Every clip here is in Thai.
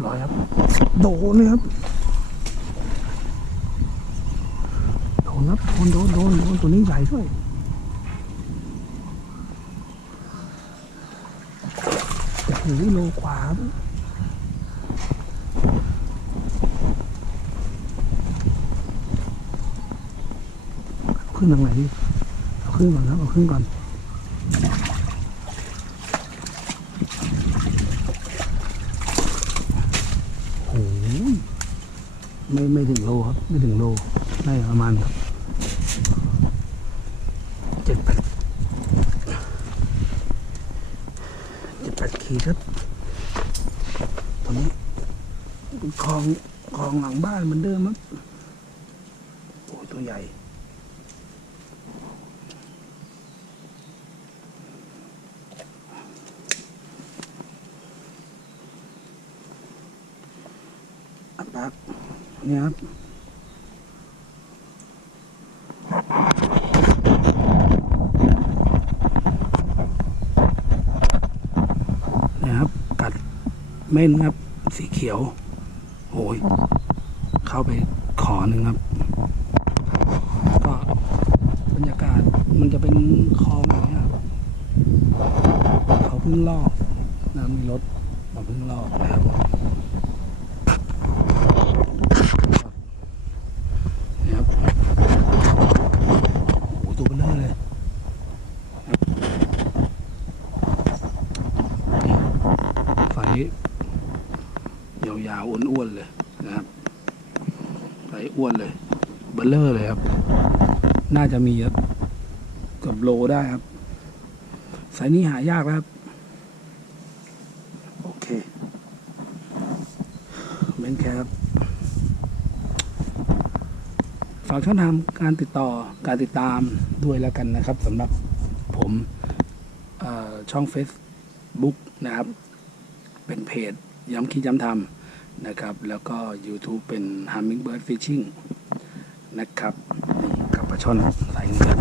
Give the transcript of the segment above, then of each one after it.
โดนเลยครับ โดนครับ โดน โดน โดน โดน ตัวนี้ใหญ่ด้วยโอ้โหโลกว่าครับเอาขึ้นทางไหนดีเอาขึ้นก่อนครับเอาขึ้นก่อน โอ้โห ไม่ไม่ถึงโลครับ ไม่ถึงโลได้ประมาณเจ็ดแปดเจ็ดแปดขีดครับตอนนี้คลองคลองหลังบ้านเหมือนเดิมครับโอ้ตัวใหญ่อัดปั๊บ นี่ครับนี่ครับ กัดเม่นครับ สีเขียวโอ้ยเข้าไปขอหนึ่งครับ ก็บรรยากาศมันจะเป็นคลองอย่างเงี้ยครับเขาเพิ่งลอกนะมีรถมาเพิ่งลอกนะครับ นี่ครับ โอ้โหตัวเบลอเลยไฟ ยาวๆอ้วนๆเลยนะครับไฟอ้วนเลยเบลเลอร์เลยครับ น่าจะมีครับเกับโลได้ครับสายนี้หายากครับ โอเคเบนแคครับฝากช่องทางการติดต่อการติดตามด้วยแล้วกันนะครับสำหรับผมช่อง Facebook นะครับ เป็นเพจ ย้ำคิดย้ำทำนะครับ แล้วก็ YouTube เป็น Hummingbird Fishing นะครับนี่กับปลาช่อนสายเงิน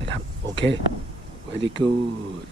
นะครับ โอเค very good